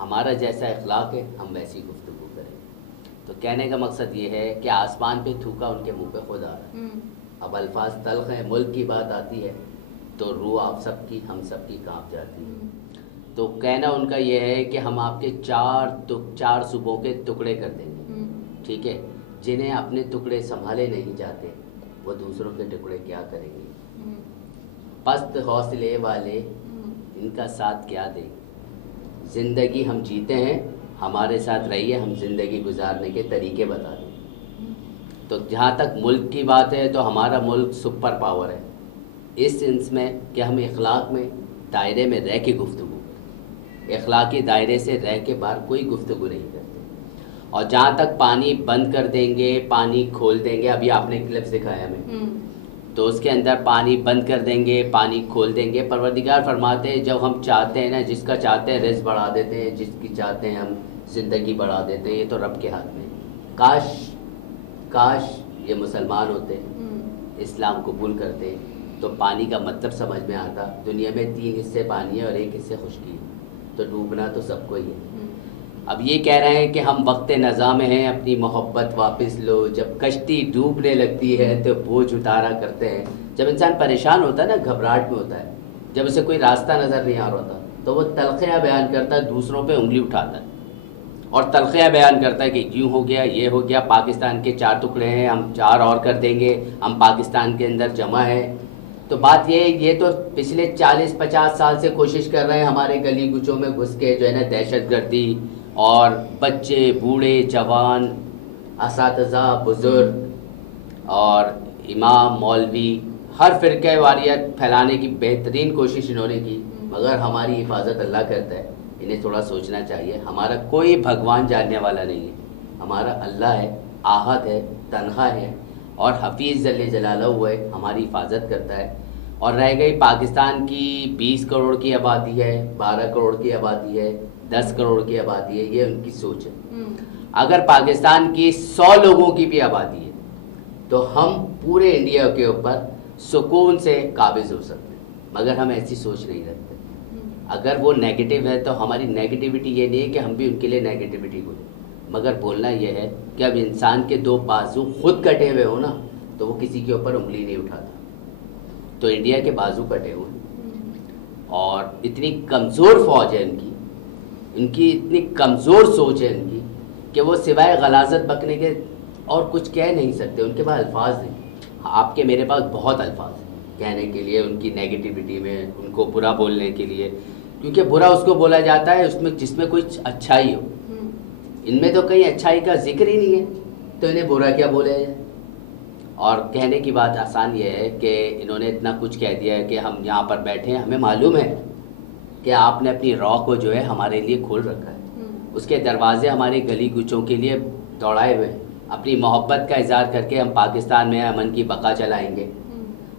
ہمارا جیسا اخلاق ہے ہم ویسی گفتگو کریں. تو کہنے کا مقصد یہ ہے کہ آسمان پہ تھوکا ان کے منہ پہ خود آ رہا ہے. اب الفاظ تلخ ہیں, ملک کی بات آتی ہے تو روح آپ سب کی ہم سب کی کانپ جاتی ہے. تو کہنا ان کا یہ ہے کہ ہم آپ کے چار صوبوں کے ٹکڑے کر دیں گے, ٹھیک ہے. جنہیں اپنے ٹکڑے سنبھالے نہیں جاتے وہ دوسروں کے ٹکڑے کیا کریں گے. پست حوصلے والے ان کا ساتھ کیا دیں. زندگی ہم جیتے ہیں, ہمارے ساتھ رہیے, ہم زندگی گزارنے کے طریقے بتا دیں. تو جہاں تک ملک کی بات ہے تو ہمارا ملک سپر پاور ہے اس سینس میں کہ ہم اخلاق میں دائرے میں رہ کے گفتگو, اخلاقی دائرے سے رہ کے باہر کوئی گفتگو نہیں کرتے. اور جہاں تک پانی بند کر دیں گے, پانی کھول دیں گے, ابھی آپ نے کلپس دکھایا ہمیں, تو اس کے اندر پانی بند کر دیں گے, پانی کھول دیں گے. پروردگار فرماتے ہیں جب ہم چاہتے ہیں نا, جس کا چاہتے ہیں رزق بڑھا دیتے ہیں, جس کی چاہتے ہیں ہم زندگی بڑھا دیتے ہیں. یہ تو رب کے ہاتھ میں. کاش یہ مسلمان ہوتے, اسلام قبول کرتے تو پانی کا مطلب سمجھ میں آتا. دنیا میں 3 حصے پانی ہے اور 1 حصے خشکی ہے, تو ڈوبنا تو سب کو ہی ہے. اب یہ کہہ رہے ہیں کہ ہم وقت نزا میں ہیں, اپنی محبت واپس لو. جب کشتی ڈوبنے لگتی ہے تو بوجھ اتارا کرتے ہیں. جب انسان پریشان ہوتا ہے نا, گھبراہٹ میں ہوتا ہے, جب اسے کوئی راستہ نظر نہیں آ رہا ہوتا تو وہ تلخیاں بیان کرتا ہے, دوسروں پہ انگلی اٹھاتا ہے اور تلخیاں بیان کرتا ہے کہ یوں ہو گیا, یہ ہو گیا, پاکستان کے 4 ٹکڑے ہیں, ہم 4 اور کر دیں گے, ہم پاکستان کے اندر جمع ہے. تو بات یہ تو پچھلے 40-50 سال سے کوشش کر رہے ہیں ہمارے گلی گچوں میں گھس کے جو ہے نا دہشت گردی, اور بچے, بوڑھے, جوان, اساتذہ, بزرگ اور امام, مولوی, ہر فرقہ واریت پھیلانے کی بہترین کوشش انہوں نے کی, مگر ہماری حفاظت اللہ کرتا ہے. انہیں تھوڑا سوچنا چاہیے. ہمارا کوئی بھگوان جاننے والا نہیں ہے, ہمارا اللہ ہے, آحد ہے, تنہا ہے, اور حفیظ جل جلالہ ہوا ہے, ہماری حفاظت کرتا ہے. اور رہ گئی پاکستان کی 20 کروڑ کی آبادی ہے, 12 کروڑ کی آبادی ہے, 10 کروڑ کی آبادی ہے, یہ ان کی سوچ ہے. اگر پاکستان کی 100 لوگوں کی بھی آبادی ہے تو ہم پورے انڈیا کے اوپر سکون سے قابض ہو سکتے ہیں, مگر ہم ایسی سوچ نہیں رکھتے. اگر وہ نیگیٹو ہے تو ہماری نیگیٹیوٹی یہ نہیں ہے کہ ہم بھی ان کے لیے نیگیٹیوٹی بولیں, مگر بولنا یہ ہے کہ اب انسان کے 2 بازو خود کٹے ہوئے ہوں نا تو وہ کسی کے اوپر انگلی نہیں اٹھاتا. تو انڈیا کے بازو کٹے ہوئے اور اتنی کمزور فوج ہے ان کی اتنی کمزور سوچ ہے ان کی کہ وہ سوائے غلاظت بکنے کے اور کچھ کہہ نہیں سکتے. ان کے پاس الفاظ نہیں. آپ کے میرے پاس بہت الفاظ ہیں کہنے کے لیے ان کی نیگیٹیوٹی میں, ان کو برا بولنے کے لیے, کیونکہ برا اس کو بولا جاتا ہے اس میں جس میں کچھ اچھائی ہو. ان میں تو کہیں اچھائی کا ذکر ہی نہیں ہے, تو انہیں برا کیا بولے جائے. اور کہنے کی بات آسان یہ ہے کہ انہوں نے اتنا کچھ کہہ دیا ہے کہ ہم یہاں پر بیٹھے ہیں, ہمیں معلوم ہے کہ آپ نے اپنی راہ کو جو ہے ہمارے لیے کھول رکھا ہے, اس کے دروازے ہمارے گلی گچوں کے لیے دوڑائے ہوئے ہیں. اپنی محبت کا اظہار کر کے ہم پاکستان میں امن کی بقا چلائیں گے,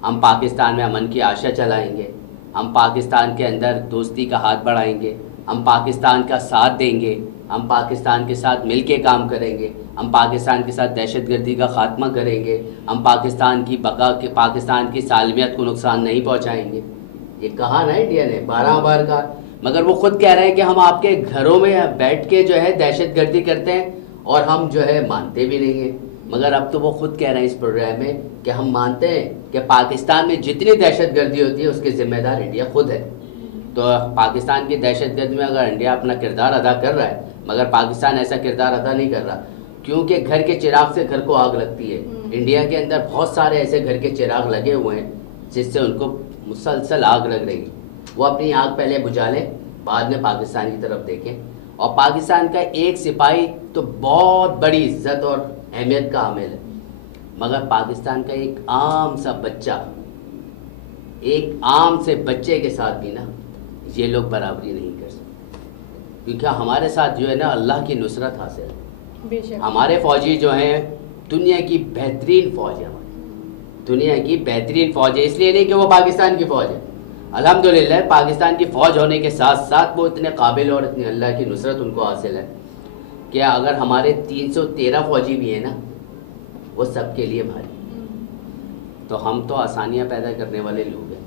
ہم پاکستان میں امن کی آشا چلائیں گے, ہم پاکستان کے اندر دوستی کا ہاتھ بڑھائیں گے, ہم پاکستان کا ساتھ دیں گے, ہم پاکستان کے ساتھ مل کے کام کریں گے, ہم پاکستان کے ساتھ دہشت گردی کا خاتمہ کریں گے, ہم پاکستان کی بقا کے پاکستان کی سالمیت کو نقصان نہیں پہنچائیں گے. یہ کہا نا انڈیا نے 12 بار کہا, مگر وہ خود کہہ رہے ہیں کہ ہم آپ کے گھروں میں بیٹھ کے جو ہے دہشت گردی کرتے ہیں اور ہم جو ہے مانتے بھی نہیں ہیں. مگر اب تو وہ خود کہہ رہے ہیں اس پروگرام میں کہ ہم مانتے ہیں کہ پاکستان میں جتنی دہشت گردی ہوتی ہے اس کے ذمہ دار انڈیا خود ہے. تو پاکستان کی دہشت گردی میں اگر انڈیا اپنا کردار ادا کر رہا ہے, مگر پاکستان ایسا کردار ادا نہیں کر رہا, کیونکہ گھر کے چراغ سے گھر کو آگ لگتی ہے. انڈیا کے اندر بہت سارے ایسے گھر کے چراغ لگے ہوئے ہیں جس سے ان کو مسلسل آگ لگ رہی ہے. وہ اپنی آگ پہلے بجھا لیں, بعد میں پاکستان کی طرف دیکھیں. اور پاکستان کا ایک سپاہی تو بہت بڑی عزت اور اہمیت کا حامل ہے, مگر پاکستان کا ایک عام سا بچہ, ایک عام سے بچے کے ساتھ بھی نا یہ لوگ برابری نہیں کر سکتے, کیونکہ ہمارے ساتھ جو ہے نا اللہ کی نصرت حاصل ہے. ہمارے فوجی جو ہیں دنیا کی بہترین فوج ہے, ہماری دنیا کی بہترین فوج ہے. اس لیے نہیں کہ وہ پاکستان کی فوج ہے, الحمدللہ پاکستان کی فوج ہونے کے ساتھ ساتھ وہ اتنے قابل اور اتنی اللہ کی نصرت ان کو حاصل ہے کہ اگر ہمارے 313 فوجی بھی ہیں نا وہ سب کے لیے بھاری. تو ہم تو آسانیاں پیدا کرنے والے لوگ ہیں,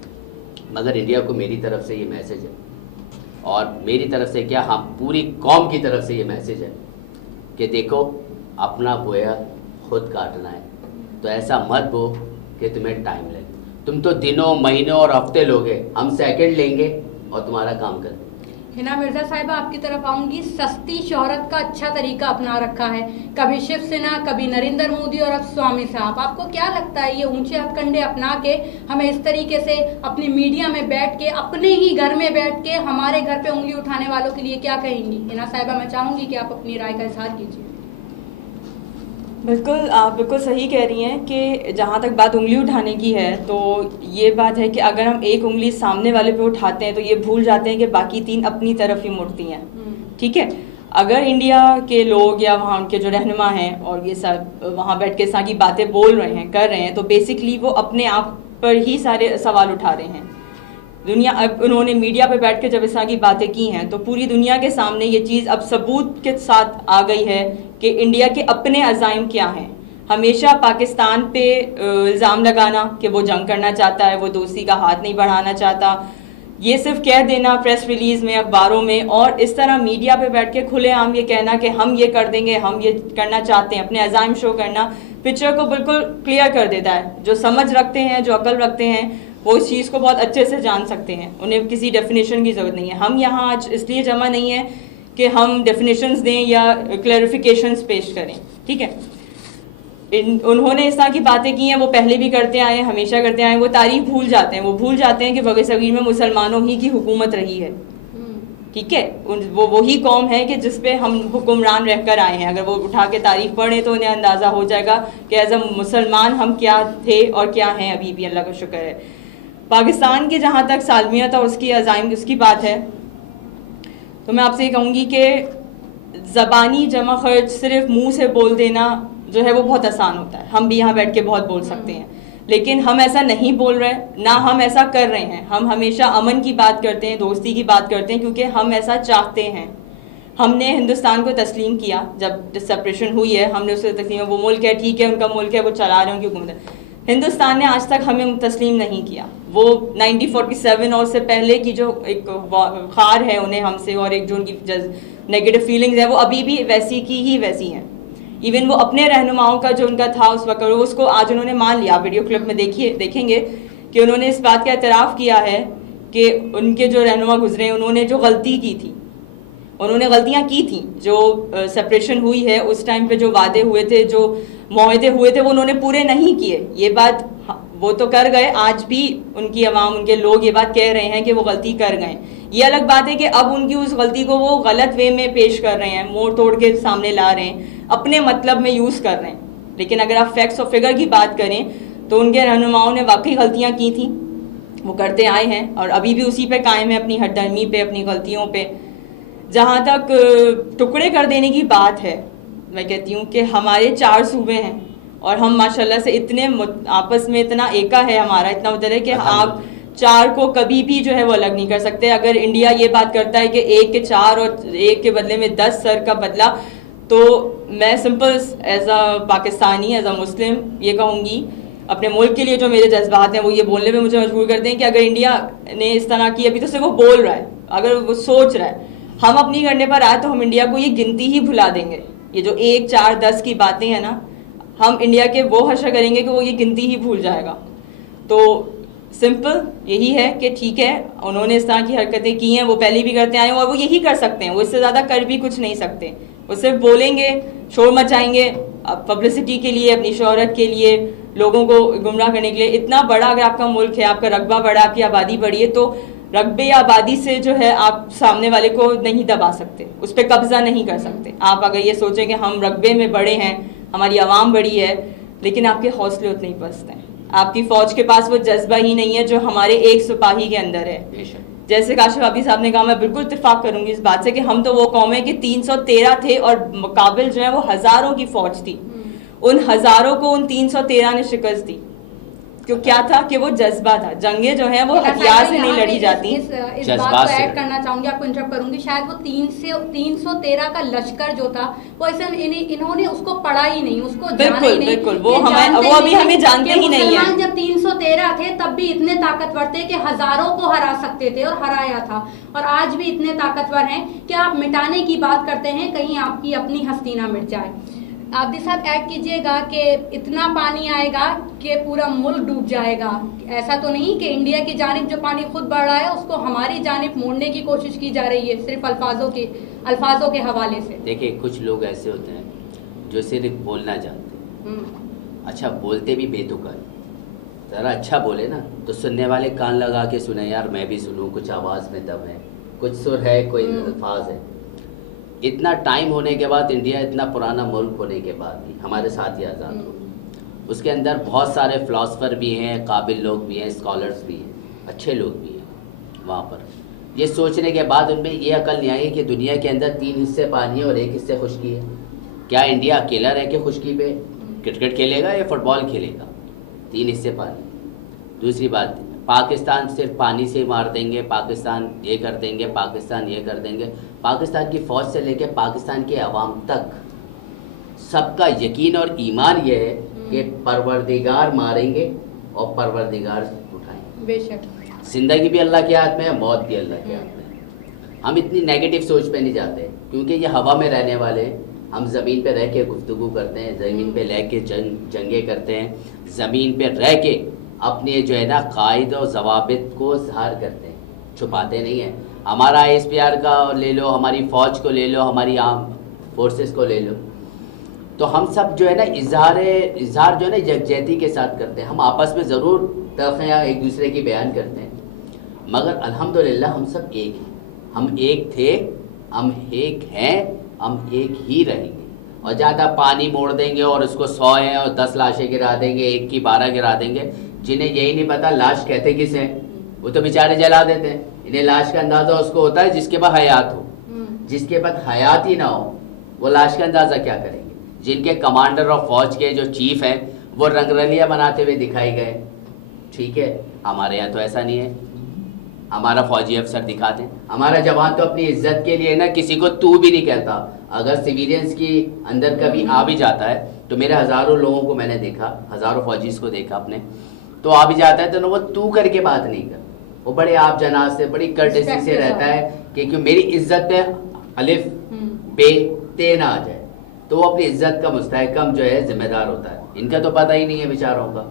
مگر انڈیا کو میری طرف سے یہ میسج ہے اور میری طرف سے کیا, ہم پوری قوم کی طرف سے یہ میسج ہے کہ دیکھو اپنا بویا خود کاٹنا ہے, تو ایسا مت بو کہ تمہیں ٹائم لگے. تم تو دنوں مہینوں اور ہفتے لوگے, ہم سیکنڈ لیں گے اور تمہارا کام کریں. ہنا مرزا صاحبہ آپ کی طرف آؤں گی. سستی شہرت کا اچھا طریقہ اپنا رکھا ہے, کبھی شیو سینا, کبھی نریندر مودی اور اب سوامی صاحب. آپ کو کیا لگتا ہے یہ اونچے ہتھ کنڈے اپنا کے ہمیں اس طریقے سے اپنی میڈیا میں بیٹھ کے, اپنے ہی گھر میں بیٹھ کے ہمارے گھر پہ انگلی اٹھانے والوں کے لیے کیا کہیں گی؟ ہنا صاحبہ میں چاہوں گی کہ آپ اپنی رائے کا اظہار کیجیے. بالکل, آپ بالکل صحیح کہہ رہی ہیں کہ جہاں تک بات انگلی اٹھانے کی ہے تو یہ بات ہے کہ اگر ہم ایک انگلی سامنے والے پہ اٹھاتے ہیں تو یہ بھول جاتے ہیں کہ باقی 3 اپنی طرف ہی مڑتی ہیں. ٹھیک ہے, اگر انڈیا کے لوگ یا وہاں کے جو رہنما ہیں اور یہ سب وہاں بیٹھ کے اس طرح کی باتیں بول رہے ہیں, کر رہے ہیں, تو بیسکلی وہ اپنے آپ پر ہی سارے سوال اٹھا رہے ہیں. دنیا, اب انہوں نے میڈیا پہ بیٹھ کے جب اس طرح کی باتیں کی ہیں تو پوری دنیا کے سامنے یہ چیز اب ثبوت کے ساتھ آ گئی ہے کہ انڈیا کے اپنے عزائم کیا ہیں. ہمیشہ پاکستان پہ الزام لگانا کہ وہ جنگ کرنا چاہتا ہے, وہ دوستی کا ہاتھ نہیں بڑھانا چاہتا, یہ صرف کہہ دینا پریس ریلیز میں, اخباروں میں, اور اس طرح میڈیا پہ بیٹھ کے کھلے عام یہ کہنا کہ ہم یہ کر دیں گے, ہم یہ کرنا چاہتے ہیں, اپنے عزائم شو کرنا, پکچر کو بالکل کلیئر کر دیتا ہے. جو سمجھ رکھتے ہیں, جو عقل رکھتے ہیں, وہ اس چیز کو بہت اچھے سے جان سکتے ہیں, انہیں کسی ڈیفینیشن کی ضرورت نہیں ہے. ہم یہاں آج اس لیے جمع نہیں ہیں کہ ہم ڈیفینیشنز دیں یا کلیریفیکیشنز پیش کریں. ٹھیک ہے, انہوں نے اس طرح کی باتیں کی ہیں, وہ پہلے بھی کرتے آئے ہیں, ہمیشہ کرتے آئے ہیں. وہ تاریخ بھول جاتے ہیں, وہ بھول جاتے ہیں کہ بر صغیر میں مسلمانوں ہی کی حکومت رہی ہے. ٹھیک ہے, وہ وہی قوم ہے کہ جس پہ ہم حکمران رہ کر آئے ہیں. اگر وہ اٹھا کے تاریخ پڑھیں تو انہیں اندازہ ہو جائے گا کہ ایز اے مسلمان ہم کیا تھے اور کیا ہیں ابھی بھی, اللہ کا شکر ہے. پاکستان کی جہاں تک سالمیت اور اس کی عزائم اس کی بات ہے, تو میں آپ سے یہ کہوں گی کہ زبانی جمع خرچ صرف منہ سے بول دینا جو ہے وہ بہت آسان ہوتا ہے. ہم بھی یہاں بیٹھ کے بہت بول سکتے ہیں, لیکن ہم ایسا نہیں بول رہے, نہ ہم ایسا کر رہے ہیں. ہم ہمیشہ امن کی بات کرتے ہیں, دوستی کی بات کرتے ہیں, کیونکہ ہم ایسا چاہتے ہیں. ہم نے ہندوستان کو تسلیم کیا جب سپریشن ہوئی ہے, ہم نے اسے تسلیم, وہ ملک ہے, ٹھیک ہے, ان کا ملک ہے, وہ چلا رہے ہیں, ان کی حکومت ہے. ہندوستان نے آج تک ہمیں تسلیم نہیں کیا. وہ 1947 اور سے پہلے کی جو ایک خار ہے انہیں ہم سے, اور ایک جو ان کی نیگیٹو فیلنگز ہیں, وہ ابھی بھی ویسی کی ہی ویسی ہیں. ایون وہ اپنے رہنماؤں کا جو ان کا تھا اس وقت, اس کو آج انہوں نے مان لیا. ویڈیو کلپ میں دیکھیں گے کہ انہوں نے اس بات کا اعتراف کیا ہے کہ ان کے جو رہنما گزرے انہوں نے جو غلطی کی تھی, انہوں نے غلطیاں کی تھیں. جو سپریشن ہوئی ہے اس ٹائم پہ جو وعدے ہوئے تھے, جو معاہدے ہوئے تھے, وہ انہوں نے پورے نہیں کیے. یہ بات وہ تو کر گئے, آج بھی ان کی عوام, ان کے لوگ یہ بات کہہ رہے ہیں کہ وہ غلطی کر گئے. یہ الگ بات ہے کہ اب ان کی اس غلطی کو وہ غلط وے میں پیش کر رہے ہیں, موڑ توڑ کے سامنے لا رہے ہیں, اپنے مطلب میں یوز کر رہے ہیں. لیکن اگر آپ فیکٹس اور فگر کی بات کریں تو ان کے رہنماؤں نے واقعی غلطیاں کی تھیں, وہ کرتے آئے ہیں, اور ابھی بھی اسی پہ قائم ہے, اپنی ہٹ درمی پہ, اپنی غلطیوں پہ. جہاں تک ٹکڑے کر دینے کی بات ہے, میں کہتی ہوں کہ ہمارے 4 صوبے ہیں اور ہم ماشاءاللہ سے اتنے آپس میں اتنا ایکا ہے ہمارا, اتنا متحد ہے کہ آپ 4 کو کبھی بھی جو ہے وہ الگ نہیں کر سکتے. اگر انڈیا یہ بات کرتا ہے کہ 1 کے 4 اور 1 کے بدلے میں 10 سر کا بدلہ, تو میں simple as a Pakistani, as a Muslim یہ کہوں گی, اپنے ملک کے لیے جو میرے جذبات ہیں وہ یہ بولنے پہ مجھے مجبور کرتے ہیں کہ اگر انڈیا نے اس طرح کی, ابھی تو صرف وہ بول رہا ہے, اگر وہ سوچ رہا ہے, ہم اپنی کرنے پر آئے تو ہم انڈیا کو یہ گنتی ہی بھلا دیں گے. یہ جو 1 4 10 کی باتیں ہیں نا, ہم انڈیا کے وہ حشر کریں گے کہ وہ یہ گنتی ہی بھول جائے گا. تو سمپل یہی ہے کہ ٹھیک ہے, انہوں نے اس طرح کی حرکتیں کی ہیں, وہ پہلے بھی کرتے آئے ہیں, اور وہ یہی کر سکتے ہیں. وہ اس سے زیادہ کر بھی کچھ نہیں سکتے. وہ صرف بولیں گے, شور مچائیں گے پبلسٹی کے لیے, اپنی شہرت کے لیے, لوگوں کو گمراہ کرنے کے لیے. اتنا بڑا اگر آپ کا ملک ہے, آپ کا رقبہ بڑا, آپ کی آبادی بڑی ہے, تو رقبے یا آبادی سے جو ہے آپ سامنے والے کو نہیں دبا سکتے, اس پہ قبضہ نہیں کر سکتے. آپ اگر یہ سوچیں کہ ہم رقبے میں بڑے ہیں, ہماری عوام بڑی ہے, لیکن آپ کے حوصلے اتنے ہی پست ہیں, آپ کی فوج کے پاس وہ جذبہ ہی نہیں ہے جو ہمارے ایک سپاہی کے اندر ہے. جیسے کاشف آبی صاحب نے کہا, میں بالکل اتفاق کروں گی اس بات سے کہ ہم تو وہ قوم ہے کہ 313 تھے اور مقابل جو ہے وہ ہزاروں کی فوج تھی. ان ہزاروں کو ان 313 نے شکست دی. کیا تھا کہ وہ جذبہ تھا. جنگیں جو ہیں وہ ہتھیار سے نہیں لڑی جاتی. اس بات کو ایڈ کرنا چاہوں گی, آپ کو انٹرپٹ کروں گی. شاید وہ 313 کا لشکر جو تھا وہ ایسا انہوں نے اس کو پڑھا ہی نہیں, اس کو جانا ہی نہیں. بالکل وہ ابھی ہمیں جانتے ہی نہیں ہیں. جب 313 تھے تب بھی اتنے طاقتور تھے کہ ہزاروں کو ہرا سکتے تھے اور ہرایا تھا, اور آج بھی اتنے طاقتور ہیں کہ آپ مٹانے کی بات کرتے ہیں, کہیں آپ کی اپنی ہستی نہ مٹ جائے. عابدی صاحب ایڈ کیجئے گا کہ اتنا پانی آئے گا کہ پورا ملک ڈوب جائے گا. ایسا تو نہیں کہ انڈیا کی جانب جو پانی خود بڑھ رہا ہے اس کو ہماری جانب موڑنے کی کوشش کی جا رہی ہے صرف الفاظوں کے حوالے سے. دیکھیں کچھ لوگ ایسے ہوتے ہیں جو صرف بولنا جانتے ہیں, اچھا بولتے بھی بے تکا, ذرا اچھا بولے نا تو سننے والے کان لگا کے سنیں, یار میں بھی سنوں, کچھ آواز میں دم ہے, کچھ سر ہے, کوئی الفاظ ہے. اتنا ٹائم ہونے کے بعد, انڈیا اتنا پرانا ملک ہونے کے بعد بھی ہمارے ساتھ ہی آزاد ہو. اس کے اندر بہت سارے فلاسفر بھی ہیں, قابل لوگ بھی ہیں, اسکالرس بھی ہیں, اچھے لوگ بھی ہیں وہاں پر. یہ سوچنے کے بعد ان میں یہ عقل نہیں آئی کہ دنیا کے اندر 3 حصے پانی ہے اور 1 حصے خشکی ہے. کیا انڈیا اکیلا رہ کے خشکی پہ کرکٹ کھیلے گا یا فٹ بال کھیلے گا؟ 3 حصے پانی. دوسری بات, پاکستان صرف پانی سے مار دیں گے, پاکستان یہ کر دیں گے, پاکستان یہ کر دیں گے. پاکستان کی فوج سے لے کے پاکستان کے عوام تک سب کا یقین اور ایمان یہ ہے کہ پروردگار ماریں گے اور پروردگار اٹھائیں گے. بے شک زندگی بھی اللہ کے ہاتھ میں ہے, موت بھی اللہ کے ہاتھ میں ہے. ہم اتنی نیگیٹو سوچ پہ نہیں جاتے کیونکہ یہ ہوا میں رہنے والے ہیں. ہم زمین پہ رہ کے گفتگو کرتے ہیں, زمین پہ رہ کے جنگیں کرتے ہیں, زمین پہ رہ کے اپنے جو ہے نا قائد و ضوابط کو اظہار کرتے ہیں, چھپاتے نہیں ہیں. ہمارا ISPR کا لے لو, ہماری فوج کو لے لو, ہماری عام فورسز کو لے لو, تو ہم سب جو ہے نا اظہار جو ہے نا یکجہتی کے ساتھ کرتے ہیں. ہم آپس میں ضرور تلخیاں ایک دوسرے کی بیان کرتے ہیں, مگر الحمدللہ ہم سب ایک ہیں. ہم ایک تھے, ہم ایک ہیں, ہم ایک ہی رہیں گے. اور زیادہ پانی موڑ دیں گے اور اس کو 100 ہیں اور 10 لاشیں گرا دیں گے, 1 کی 12 گرا دیں گے, جنہیں یہی نہیں پتا لاش کہتے کس ہیں. وہ تو بیچارے جلا دیتے ہیں. انہیں لاش کا اندازہ اس کو ہوتا ہے جس کے بعد حیات ہو. جس کے بعد حیات ہی نہ ہو وہ لاش کا اندازہ کیا کریں گے. جن کے کمانڈر آف فوج کے جو چیف ہیں وہ رنگ رلیاں بناتے ہوئے دکھائی گئے. ٹھیک ہے, ہمارے یہاں تو ایسا نہیں ہے. ہمارا فوجی افسر دکھاتے ہیں. ہمارا جوان تو اپنی عزت کے لیے نا کسی کو تو بھی نہیں کہتا. اگر سویلینز کی اندر کبھی آ بھی جاتا ہے تو میرے ہزاروں لوگوں کو میں نے دیکھا, ہزاروں فوجیز کو دیکھا اپنے, تو آ بھی جاتا ہے تو وہ تو کر کے بات نہیں کرتا. وہ بڑے آپ جناز سے, بڑی کرٹیسی سے رہتا ہے کہ کیوں میری عزت پہ الف بے تے نہ آ جائے. تو وہ اپنی عزت کا مستحکم جو ہے ذمہ دار ہوتا ہے. ان کا تو پتہ ہی نہیں ہے بیچاروں کا.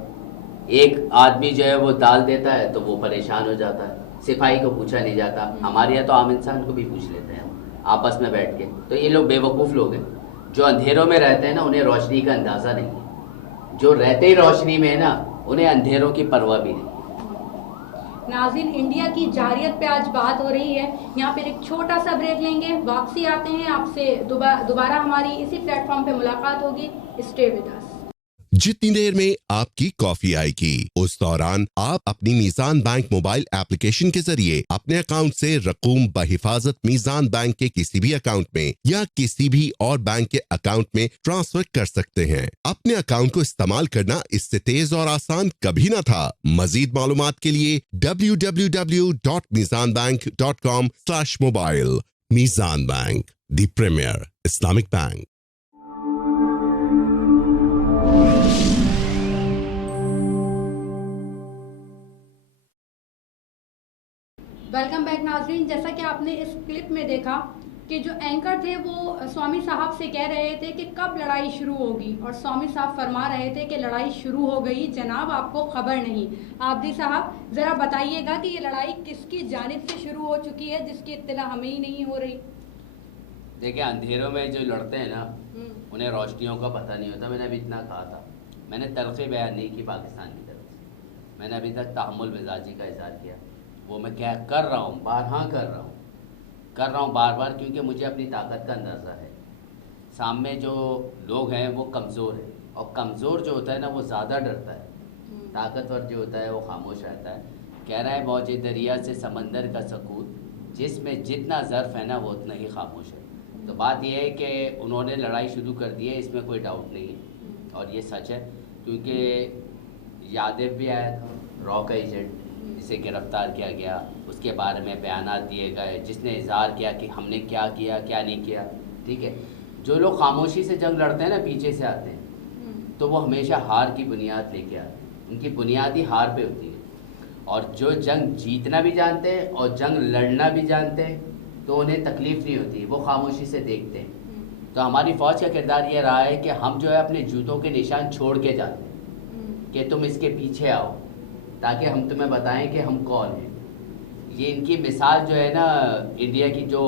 ایک آدمی جو ہے وہ دال دیتا ہے تو وہ پریشان ہو جاتا ہے, صفائی کو پوچھا نہیں جاتا. ہمارے یہاں تو عام انسان کو بھی پوچھ لیتے ہیں آپس میں بیٹھ کے. تو یہ لوگ بے وقوف لوگ ہیں جو اندھیروں میں رہتے ہیں نا, انہیں روشنی کا اندازہ نہیں ہے. جو رہتے ہی روشنی میں ہے نا انہیں اندھیروں کی پرواہ بھی نہیں. ناظرین, انڈیا کی جارحیت پہ آج بات ہو رہی ہے. یہاں پہ ایک چھوٹا سا بریک لیں گے, واپسی آتے ہیں, آپ سے دوبارہ ہماری اسی پلیٹ فارم پہ ملاقات ہوگی. Stay with us. جتنی دیر میں آپ کی کافی آئے گی اس دوران آپ اپنی میزان بینک موبائل ایپلیکیشن کے ذریعے اپنے اکاؤنٹ سے رقوم بحفاظت میزان بینک کے کسی بھی اکاؤنٹ میں یا کسی بھی اور بینک کے اکاؤنٹ میں ٹرانسفر کر سکتے ہیں. اپنے اکاؤنٹ کو استعمال کرنا اس سے تیز اور آسان کبھی نہ تھا. مزید معلومات کے لیے www.mizanbank.com/mobile. Meezan bank, the premier Islamic bank. Welcome back ناظرین. جیسا کہ آپ نے اس کلپ میں دیکھا کہ جو اینکر تھے وہ سوامی صاحب سے کہہ رہے تھے کہ کب لڑائی شروع ہوگی, اور سوامی صاحب فرما رہے تھے کہ لڑائی شروع ہو گئی جناب, آپ کو خبر نہیں. عابدی صاحب ذرا بتائیے گا کہ یہ لڑائی کس کی جانب سے شروع ہو چکی ہے جس کی اطلاع ہمیں ہی نہیں ہو رہی. دیکھیں اندھیروں میں جو لڑتے ہیں نا انہیں روشنیوں کا پتہ نہیں ہوتا. میں نے ابھی اتنا کہا تھا, میں نے طرفیں بیان نہیں کی پاکستان کی طرف سے. میں نے ابھی تک تحمل مزاجی کا اظہار کیا. وہ میں کیا کر رہا ہوں, بارہا کر رہا ہوں بار بار, کیونکہ مجھے اپنی طاقت کا اندازہ ہے. سامنے جو لوگ ہیں وہ کمزور ہیں, اور کمزور جو ہوتا ہے نا وہ زیادہ ڈرتا ہے. طاقتور جو ہوتا ہے وہ خاموش رہتا ہے. کہہ رہا ہے موج دریا سے سمندر کا سکوت, جس میں جتنا ظرف ہے نا وہ اتنا ہی خاموش ہے. تو بات یہ ہے کہ انہوں نے لڑائی شروع کر دی ہے, اس میں کوئی ڈاؤٹ نہیں ہے, اور یہ سچ ہے. کیونکہ یادیو بھی آیا تھا، را کا ایجنٹ، جسے گرفتار کیا گیا، اس کے بارے میں بیانات دیے گئے، جس نے اظہار کیا کہ ہم نے کیا کیا کیا نہیں کیا. ٹھیک ہے، جو لوگ خاموشی سے جنگ لڑتے ہیں نا، پیچھے سے آتے ہیں، تو وہ ہمیشہ ہار کی بنیاد لے کے آتے ہیں، ان کی بنیاد ہی ہار پہ ہوتی ہے. اور جو جنگ جیتنا بھی جانتے ہیں اور جنگ لڑنا بھی جانتے ہیں تو انہیں تکلیف نہیں ہوتی، وہ خاموشی سے دیکھتے ہیں. تو ہماری فوج کا کردار یہ رہا ہے کہ ہم جو ہے اپنے جوتوں کے نشان چھوڑ کے جاتے ہیں کہ تم اس کے پیچھے آؤ، تاکہ ہم تمہیں بتائیں کہ ہم کون ہیں. یہ ان کی مثال جو ہے نا، انڈیا کی جو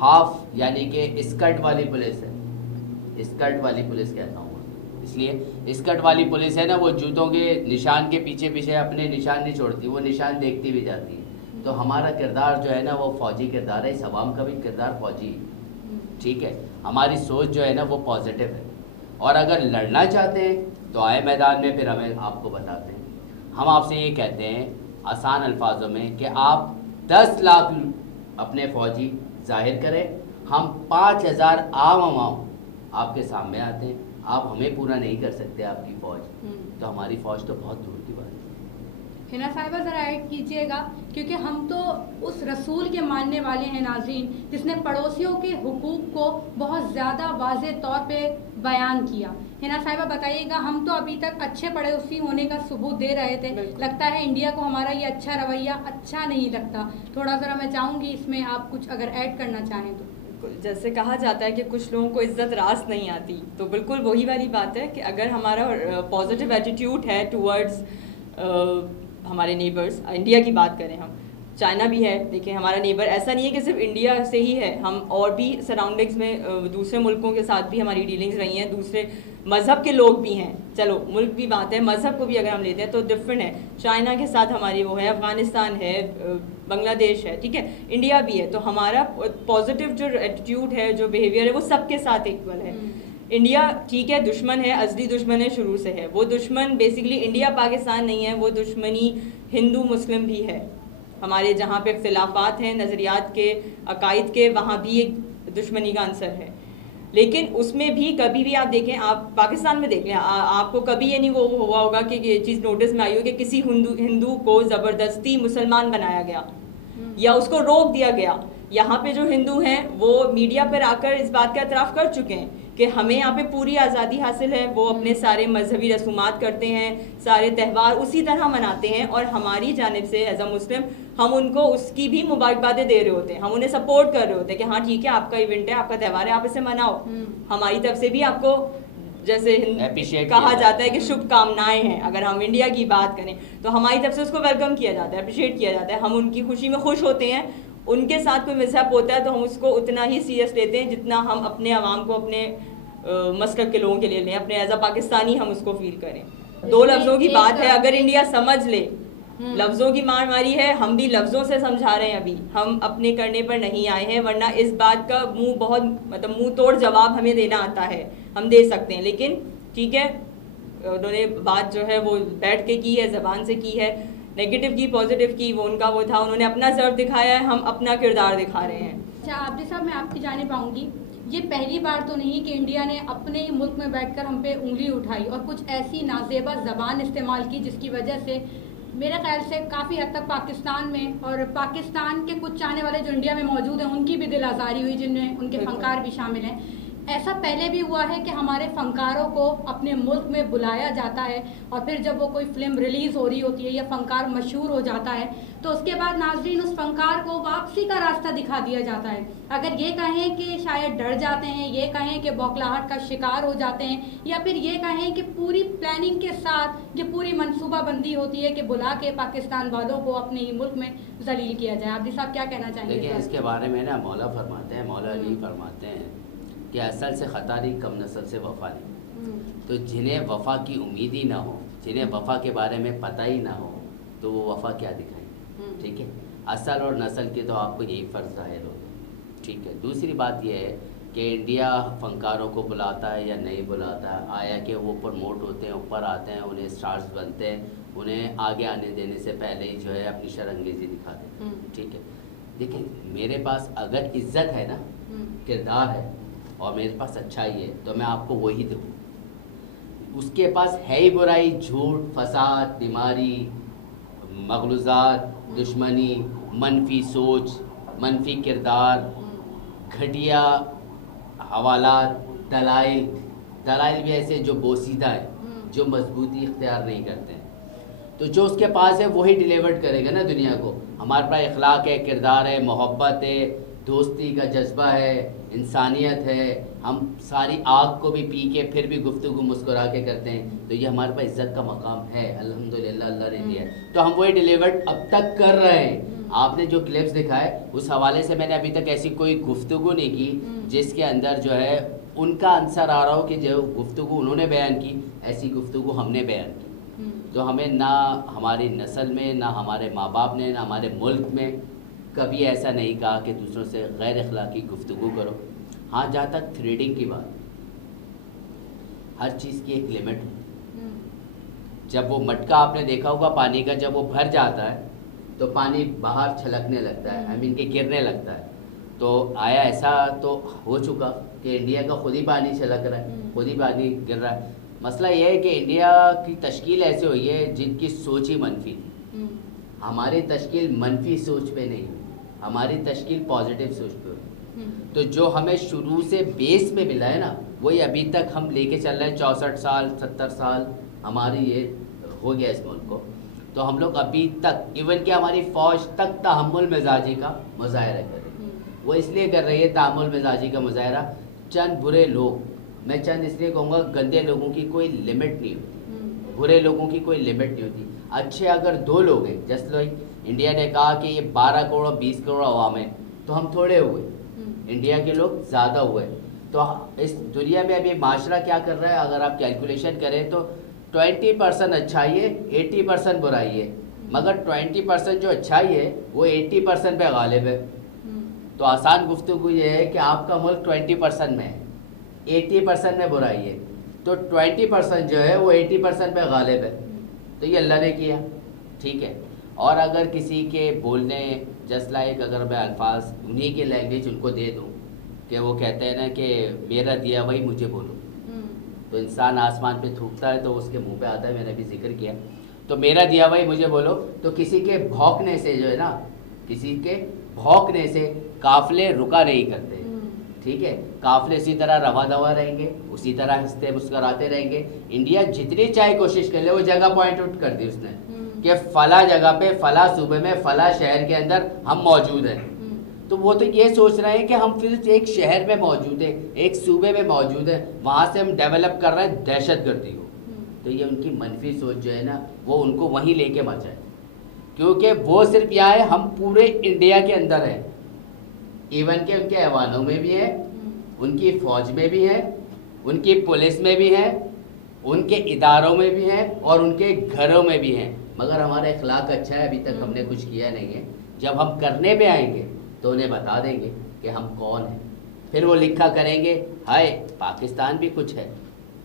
ہاف یعنی کہ اسکرٹ والی پولیس ہے، اسکرٹ والی پولیس کہتا ہوں اس لیے اسکرٹ والی پولیس ہے نا، وہ جوتوں کے نشان کے پیچھے پیچھے اپنے نشان نہیں چھوڑتی، وہ نشان دیکھتی بھی جاتی ہے. تو ہمارا کردار جو ہے نا وہ فوجی کردار ہے، اس عوام کا بھی کردار فوجی ہے. ٹھیک ہے، ہماری سوچ جو ہے نا وہ پازیٹیو ہے. اور اگر لڑنا چاہتے ہیں تو آئے میدان میں، پھر ہمیں آپ کو بتاتے ہیں. ہم آپ سے یہ کہتے ہیں آسان الفاظوں میں کہ آپ 10 لاکھ اپنے فوجی ظاہر کریں، ہم 5000 عوام آپ کے سامنے آتے ہیں. آپ ہمیں پورا نہیں کر سکتے آپ کی فوج، تو ہماری فوج تو بہت دور کی بات ہے. حنا صاحبہ ذرا ایڈ کیجیے گا، کیونکہ ہم تو اس رسول کے ماننے والے ہیں ناظرین جس نے پڑوسیوں کے حقوق کو بہت زیادہ واضح طور پہ بیان کیا. حنا صاحبہ بتائیے گا، ہم تو ابھی تک اچھے پڑوسی ہونے کا ثبوت دے رہے تھے، لگتا ہے انڈیا کو ہمارا یہ اچھا رویہ اچھا نہیں لگتا. تھوڑا ذرا میں چاہوں گی اس میں آپ کچھ اگر ایڈ کرنا چاہیں تو. جیسے کہا جاتا ہے کہ کچھ لوگوں کو عزت راس نہیں آتی، تو بالکل وہی والی بات ہے کہ اگر ہمارا پازیٹیو ایٹیٹیوڈ ہے ٹورڈز ہمارے نیبرز، انڈیا کی بات کریں، ہم چائنا بھی ہے، دیکھیں ہمارا نیبر، ایسا نہیں ہے کہ صرف انڈیا سے ہی ہے، ہم اور بھی سراؤنڈنگس میں دوسرے ملکوں کے ساتھ بھی ہماری ڈیلنگز رہی ہیں، دوسرے مذہب کے لوگ بھی ہیں. چلو ملک بھی بات ہے، مذہب کو بھی اگر ہم لیتے ہیں تو ڈفرینٹ ہے. چائنا کے ساتھ ہماری وہ ہے، افغانستان ہے، بنگلہ دیش ہے، ٹھیک ہے، انڈیا بھی ہے. تو ہمارا پازیٹیو جو ایٹیٹیوڈ ہے، جو بیہیویئر ہے، وہ سب کے ساتھ ایکول ہے. انڈیا ٹھیک ہے دشمن ہے، ازلی دشمن ہے، شروع سے ہے. وہ دشمن بیسیکلی انڈیا پاکستان نہیں ہے، وہ دشمنی ہندو مسلم بھی ہے. ہمارے جہاں پہ اختلافات ہیں نظریات کے، عقائد کے، وہاں بھی ایک دشمنی کا عنصر ہے. لیکن اس میں بھی کبھی بھی آپ دیکھیں، آپ پاکستان میں دیکھ لیں، آپ کو کبھی یہ نہیں وہ ہوا ہوگا کہ یہ چیز نوٹس میں آئی ہو کہ کسی ہندو کو زبردستی مسلمان بنایا گیا یا اس کو روک دیا گیا. یہاں پہ جو ہندو ہیں وہ میڈیا پر آ کر اس بات کا اعتراف کر چکے ہیں کہ ہمیں یہاں پہ پوری آزادی حاصل ہے. وہ اپنے سارے مذہبی رسومات کرتے ہیں، سارے تہوار اسی طرح مناتے ہیں، اور ہماری جانب سے ایز اے مسلم ہم ان کو اس کی بھی مبارکبادیں دے رہے ہوتے ہیں، ہم انہیں سپورٹ کر رہے ہوتے ہیں کہ ہاں ٹھیک ہے، آپ کا ایونٹ ہے، آپ کا تہوار ہے، آپ اسے مناؤ. ہماری طرف سے بھی آپ کو جیسے کہا جاتا ہے کہ شبھ کامنائیں ہیں. اگر ہم انڈیا کی بات کریں تو ہماری طرف سے اس کو ویلکم کیا جاتا ہے، اپریشیٹ کیا جاتا ہے. ہم ان کی خوشی میں خوش ہوتے ہیں. ان کے ساتھ کوئی مذہب ہوتا ہے تو ہم اس کو اتنا ہی سیریس لیتے ہیں جتنا ہم اپنے عوام کو، اپنے مسلک کے لوگوں کے لیے لیں، اپنے ایز اے پاکستانی ہم اس کو فیل کریں. 2 لفظوں کی بات ہے، اگر انڈیا سمجھ لے، لفظوں کی مار ماری ہے، ہم بھی لفظوں سے سمجھا رہے ہیں. ابھی ہم اپنے کرنے پر نہیں آئے ہیں، ورنہ اس بات کا منہ توڑ جواب ہمیں دینا آتا ہے، ہم دے سکتے ہیں. لیکن ٹھیک ہے، انہوں نے بات جو ہے وہ بیٹھ کے کی ہے، زبان سے کی ہے، نیگیٹو کی، پازیٹیو کی، وہ ان کا وہ تھا. انہوں نے اپنا ضرب دکھایا ہے، ہم اپنا کردار دکھا رہے ہیں. اچھا عابدی صاحب، میں آپ کی جانب آؤں گی. یہ پہلی بار تو نہیں کہ انڈیا نے اپنے ہی ملک میں بیٹھ کر ہم پہ انگلی اٹھائی اور کچھ ایسی نازیبا زبان استعمال کی جس کی وجہ سے میرے خیال سے کافی حد تک پاکستان میں اور پاکستان کے کچھ چاہنے والے جو انڈیا میں موجود ہیں ان کی بھی دل آزاری ہوئی، جن میں ان کے فنکار بھی شامل ہیں. ایسا پہلے بھی ہوا ہے کہ ہمارے فنکاروں کو اپنے ملک میں بلایا جاتا ہے اور پھر جب وہ کوئی فلم ریلیز ہو رہی ہوتی ہے یا فنکار مشہور ہو جاتا ہے تو اس کے بعد ناظرین اس فنکار کو واپسی کا راستہ دکھا دیا جاتا ہے. اگر یہ کہیں کہ شاید ڈر جاتے ہیں، یہ کہیں کہ بوکھلاہٹ کا شکار ہو جاتے ہیں، یا پھر یہ کہیں کہ پوری پلاننگ کے ساتھ یہ پوری منصوبہ بندی ہوتی ہے کہ بلا کے پاکستان والوں کو اپنے ہی ملک میں ذلیل کیا جائے. عابدی صاحب کیا کہنا چاہیں گے؟ دیکھیں اس کے بارے میں نا مولا فرماتے ہیں، مولا علی فرماتے ہیں کہ اصل سے خطا نہیں، کم نسل سے وفا نہیں. تو جنہیں وفا کی امید ہی نہ ہو، جنہیں وفا کے بارے میں پتہ ہی نہ ہو، تو وہ وفا کیا دکھائیں گے؟ ٹھیک ہے، اصل اور نسل کے تو آپ کو یہی فرض ظاہر ہوگا. ٹھیک ہے، دوسری بات یہ ہے کہ انڈیا فنکاروں کو بلاتا ہے یا نہیں بلاتا ہے، آیا کہ وہ پروموٹ ہوتے ہیں، اوپر آتے ہیں، انہیں اسٹارز بنتے ہیں، انہیں آگے آنے دینے سے پہلے ہی جو ہے اپنی شرانگیزی دکھاتے ہیں. ٹھیک ہے، دیکھیں میرے پاس اگر عزت ہے نا، کردار ہے اور میرے پاس اچھائی ہے تو میں آپ کو وہی دوں. اس کے پاس ہے ہی برائی، جھوٹ، فساد، بیماری، مغلوظات، دشمنی، منفی سوچ، منفی کردار، گھٹیا حوالات، دلائل بھی ایسے جو بوسیدہ ہے، جو مضبوطی اختیار نہیں کرتے ہیں. تو جو اس کے پاس ہے وہی ڈیلیورڈ کرے گا نا دنیا کو. ہمارے پاس اخلاق ہے، کردار ہے، محبت ہے، دوستی کا جذبہ ہے، انسانیت ہے. ہم ساری آگ کو بھی پی کے پھر بھی گفتگو مسکرا کے کرتے ہیں. تو یہ ہمارے پاس عزت کا مقام ہے، الحمدللہ اللہ نے دیا ہے. تو ہم وہی ڈیلیورڈ اب تک کر رہے ہیں. آپ نے جو کلپس دکھائے اس حوالے سے میں نے ابھی تک ایسی کوئی گفتگو نہیں کی جس کے اندر جو ہے ان کا آنسر آ رہا ہو کہ جو گفتگو انہوں نے بیان کی ایسی گفتگو ہم نے بیان کی. تو ہمیں نہ ہماری نسل میں، نہ ہمارے ماں باپ نے، نہ ہمارے ملک میں کبھی ایسا نہیں کہا کہ دوسروں سے غیر اخلاقی گفتگو کرو. ہاں جہاں تک تھریڈنگ کی بات، ہر چیز کی ایک لمٹ ہے. جب وہ مٹکا آپ نے دیکھا ہوگا پانی کا، جب وہ بھر جاتا ہے تو پانی باہر چھلکنے لگتا ہے، کہ گرنے لگتا ہے. تو آیا ایسا تو ہو چکا کہ انڈیا کا خود ہی پانی چھلک رہا ہے، خود ہی پانی گر رہا ہے. مسئلہ یہ ہے کہ انڈیا کی تشکیل ایسے ہوئی ہے جن کی سوچ ہی منفی تھی. ہماری تشکیل منفی سوچ پہ نہیں، ہماری تشکیل پازیٹیو سوچ پہ ہوئی. تو جو ہمیں شروع سے بیس میں ملا ہے نا وہی ابھی تک ہم لے کے چل رہے ہیں. 64 سال 70 سال ہماری یہ ہو گیا اس ملک کو. تو ہم لوگ ابھی تک ایون کہ ہماری فوج تک تحمل مزاجی کا مظاہرہ کر رہی ہے. وہ اس لیے کر رہی ہے تحمل مزاجی کا مظاہرہ، چند برے لوگ، میں چند اس لیے کہوں گا، گندے لوگوں کی کوئی لمٹ نہیں ہوتی، برے لوگوں کی کوئی لمٹ نہیں ہوتی. اچھے اگر 2 لوگ ہیں، جس لوگ انڈیا نے کہا کہ یہ 12 کروڑ 20 کروڑ عوام ہے تو ہم تھوڑے ہوئے، انڈیا کے لوگ زیادہ ہوئے. تو اس دنیا میں ابھی معاشرہ کیا کر رہا ہے اگر آپ کیلکولیشن کریں تو 20% اچھائی ہے، 80% برائی ہے. مگر 20% جو اچھائی ہے وہ 80% پہ غالب ہے. تو آسان گفتگو یہ ہے کہ آپ کا ملک 20% میں ہے، 80% میں برائی ہے. تو 20% جو ہے وہ 80% پہ غالب ہے. تو یہ اللہ نے کیا، ٹھیک ہے. اور اگر کسی کے بولنے جسٹ لائک اگر میں الفاظ انہی کے لینگویج ان کو دے دوں کہ وہ کہتے ہیں نا کہ میرا دیا وہی مجھے بولو، تو انسان آسمان پہ تھوکتا ہے تو اس کے منہ پہ آتا ہے، میں نے بھی ذکر کیا. تو میرا دیا وہی مجھے بولو. تو کسی کے بھونکنے سے جو ہے نا، کسی کے بھونکنے سے قافلے رکا نہیں کرتے، ٹھیک ہے. قافلے اسی طرح رواں دوا رہیں گے، اسی طرح ہنستے مسکراتے رہیں گے. انڈیا جتنی چاہے کوشش کر لے، وہ جگہ پوائنٹ آؤٹ کر دی اس نے کہ فلاں جگہ پہ، فلاں صوبے میں، فلاں شہر کے اندر ہم موجود ہیں. تو وہ تو یہ سوچ رہے ہیں کہ ہم صرف ایک شہر میں موجود ہیں، ایک صوبے میں موجود ہیں، وہاں سے ہم ڈیولپ کر رہے ہیں دہشت گردی کو. تو یہ ان کی منفی سوچ جو ہے نا وہ ان کو وہیں لے کے بچائے، کیونکہ وہ صرف یہاں ہے، ہم پورے انڈیا کے اندر ہیں. ایون کہ ان کے ایوانوں میں بھی ہے، ان کی فوج میں بھی ہے، ان کی پولیس میں بھی ہے، ان کے اداروں میں بھی ہے، اور ان کے گھروں میں بھی ہیں. مگر ہمارا اخلاق اچھا ہے، ابھی تک ہم نے کچھ کیا نہیں ہے. جب ہم کرنے پہ آئیں گے تو انہیں بتا دیں گے کہ ہم کون ہیں. پھر وہ لکھا کریں گے ہائے پاکستان بھی کچھ ہے،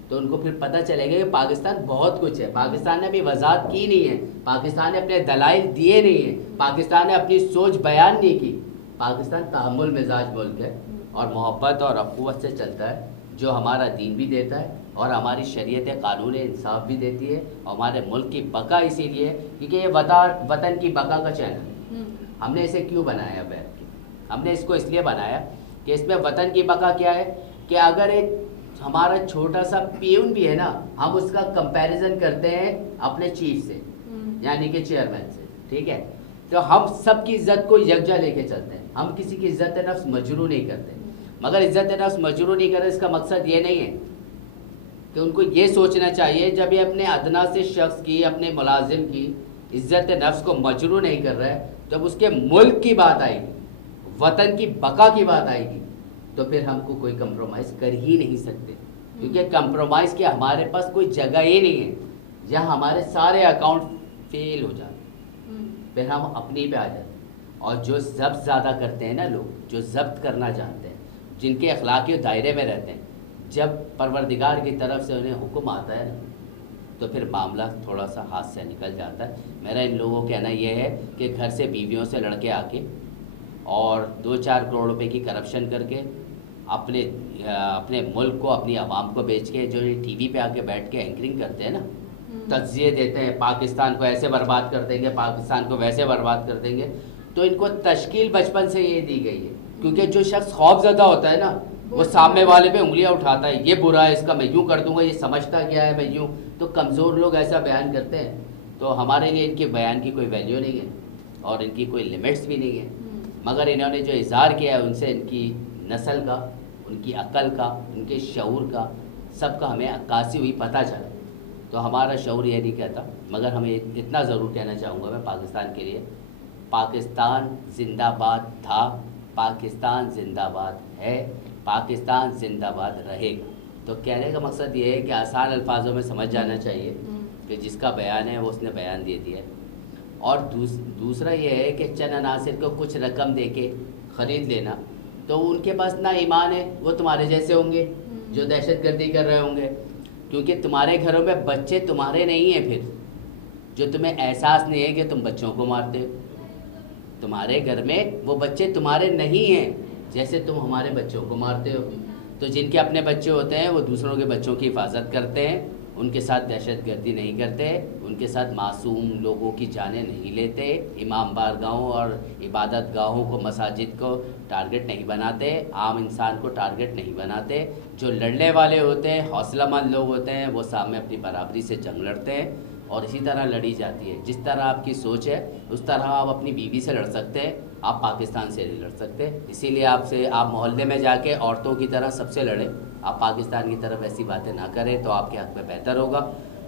تو ان کو پھر پتہ چلے گا کہ پاکستان بہت کچھ ہے. پاکستان نے ابھی وضاحت کی نہیں ہے، پاکستان نے اپنے دلائل دیے نہیں ہیں، پاکستان نے اپنی سوچ بیان نہیں کی. پاکستان تحمل مزاج ملک ہے اور محبت اور اخوت سے چلتا ہے، جو ہمارا دین بھی دیتا ہے اور ہماری شریعت قانون انصاف بھی دیتی ہے. اور ہمارے ملک کی بقا اسی لیے کیونکہ یہ وطن کی بقا کا چینل ہے. ہم نے اسے کیوں بنایا بیت کی؟ ہم نے اس کو اس لیے بنایا کہ اس میں وطن کی بقا کیا ہے کہ اگر ایک ہمارا چھوٹا سا پیون بھی ہے نا، ہم اس کا کمپیریزن کرتے ہیں اپنے چیف سے، یعنی کہ چیئرمین سے، ٹھیک ہے. تو ہم سب کی عزت کو یکجا لے کے چلتے ہیں، ہم کسی کی عزت نفس مجروح نہیں کرتے. مگر عزت نفس مجروح نہیں کرے اس کا مقصد یہ نہیں ہے کہ ان کو یہ سوچنا چاہیے جب یہ اپنے ادنا سے شخص کی، اپنے ملازم کی عزت نفس کو مجروح نہیں کر رہا ہے، جب اس کے ملک کی بات آئے گی، وطن کی بقا کی بات آئے گی، تو پھر ہم کو کوئی کمپرومائز کر ہی نہیں سکتے. کیونکہ کمپرومائز کی ہمارے پاس کوئی جگہ ہی نہیں ہے. جہاں ہمارے سارے اکاؤنٹ فیل ہو جاتے پھر ہم اپنی پہ آ جاتے. اور جو ضبط زیادہ کرتے ہیں نا لوگ، جو ضبط کرنا جانتے ہیں، جن کے اخلاقی دائرے میں رہتے ہیں، جب پروردگار کی طرف سے انہیں حکم آتا ہے نا تو پھر معاملہ تھوڑا سا ہاتھ سے نکل جاتا ہے. میرا ان لوگوں کہنا یہ ہے کہ گھر سے بیویوں سے لڑکے آ کے اور 2-4 کروڑ روپے کی کرپشن کر کے اپنے ملک کو اپنی عوام کو بیچ کے جو ٹی وی پہ آ کے بیٹھ کے اینکرنگ کرتے ہیں نا, تجزیے دیتے ہیں, پاکستان کو ایسے برباد کر دیں گے, پاکستان کو ویسے برباد کر دیں گے, تو ان کو تشکیل بچپن سے یہ دی گئی ہے. کیونکہ جو شخص خوف زدہ ہوتا ہے نا, وہ سامنے والے پہ انگلیاں اٹھاتا ہے, یہ برا ہے, اس کا میں یوں کر دوں گا, یہ سمجھتا کیا ہے, میں یوں. تو کمزور لوگ ایسا بیان کرتے ہیں, تو ہمارے لیے ان کے بیان کی کوئی ویلیو نہیں ہے اور ان کی کوئی لمٹس بھی نہیں ہے. مگر انہوں نے جو اظہار کیا ہے ان سے ان کی نسل کا, ان کی عقل کا, ان کے شعور کا, سب کا ہمیں عکاسی ہوئی پتہ چلا. تو ہمارا شعور یہ نہیں کہتا, مگر ہمیں اتنا ضرور کہنا چاہوں گا میں پاکستان کے لیے, پاکستان زندہ باد تھا, پاکستان زندہ باد ہے, پاکستان زندہ باد رہے گا. تو کہنے کا مقصد یہ ہے کہ آسان الفاظوں میں سمجھ جانا چاہیے کہ جس کا بیان ہے وہ اس نے بیان دے دیا ہے. اور دوسرا یہ ہے کہ چند عناصر کو کچھ رقم دے کے خرید لینا, تو ان کے پاس نہ ایمان ہے, وہ تمہارے جیسے ہوں گے جو دہشت گردی کر رہے ہوں گے, کیونکہ تمہارے گھروں میں بچے تمہارے نہیں ہیں, پھر جو تمہیں احساس نہیں ہے کہ تم بچوں کو مارتے ہو. تمہارے گھر میں وہ بچے تمہارے نہیں ہیں جیسے تم ہمارے بچوں کو مارتے ہو. تو جن کے اپنے بچے ہوتے ہیں وہ دوسروں کے بچوں کی حفاظت کرتے ہیں, ان کے ساتھ دہشت گردی نہیں کرتے, ان کے ساتھ معصوم لوگوں کی جانیں نہیں لیتے, امام بارگاہوں اور عبادت گاہوں کو, مساجد کو ٹارگٹ نہیں بناتے, عام انسان کو ٹارگٹ نہیں بناتے. جو لڑنے والے ہوتے ہیں, حوصلہ مند لوگ ہوتے ہیں, وہ سامنے اپنی برابری سے جنگ لڑتے ہیں, اور اسی طرح لڑی جاتی ہے. جس طرح آپ کی سوچ ہے اس طرح آپ اپنی بیوی سے لڑ سکتے ہیں, آپ پاکستان سے نہیں لڑ سکتے. اسی لیے آپ محلے میں جا کے عورتوں کی طرح سب سے لڑیں, آپ پاکستان کی طرف ایسی باتیں نہ کریں تو آپ کے حق میں بہتر ہوگا.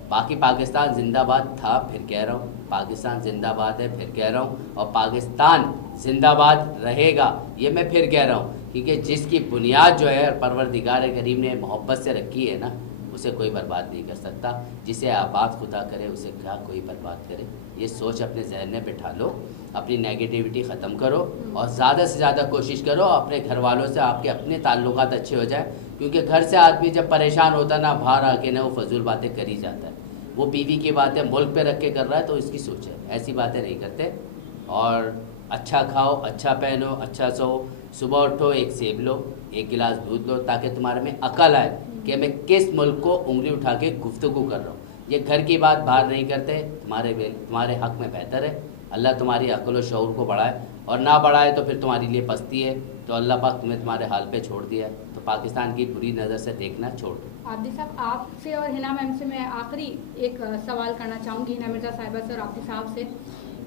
باقی پاکستان زندہ باد تھا, پھر کہہ رہا ہوں, پاکستان زندہ باد ہے, پھر کہہ رہا ہوں, اور پاکستان زندہ باد رہے گا, یہ میں پھر کہہ رہا ہوں. کیونکہ جس کی بنیاد جو ہے پروردگار کریم نے محبت سے رکھی ہے نا, اسے کوئی برباد نہیں کر سکتا. جسے آباد خدا کرے اسے کیا کوئی برباد کرے. یہ سوچ اپنے ذہن میں بٹھا لو, اپنی نیگیٹیوٹی ختم کرو, اور زیادہ سے زیادہ کوشش کرو اپنے گھر والوں سے آپ کے اپنے تعلقات اچھے ہو جائیں. کیونکہ گھر سے آدمی جب پریشان ہوتا ہے نا, باہر آ کے نا وہ فضول باتیں کر ہی جاتا ہے. وہ بیوی کی باتیں ملک پہ رکھ کے کر رہا ہے تو اس کی سوچ ہے, ایسی باتیں نہیں کرتے. اور اچھا کھاؤ, اچھا پہنو, اچھا سو, صبح اٹھو, ایک سیب لو, ایک گلاس دودھ لو, تاکہ تمہارے میں عقل آئے کہ میں کس ملک کو انگلی اٹھا کے گفتگو کر رہا ہوں. یہ گھر کی بات باہر نہیں کرتے, تمہارے حق میں بہتر ہے. اللہ تمہاری عقل و شعور کو بڑھائے, اور نہ بڑھائے تو پھر تمہارے لیے پستی ہے. تو اللہ پاک تمہیں تمہارے حال پہ چھوڑ دیا ہے, تو پاکستان کی بری نظر سے دیکھنا چھوڑ دو. عابدی صاحب, آپ سے اور ہنا میم سے میں آخری ایک سوال کرنا چاہوں گی, ہنا مرزا صاحبہ سے اور عابدی صاحب سے,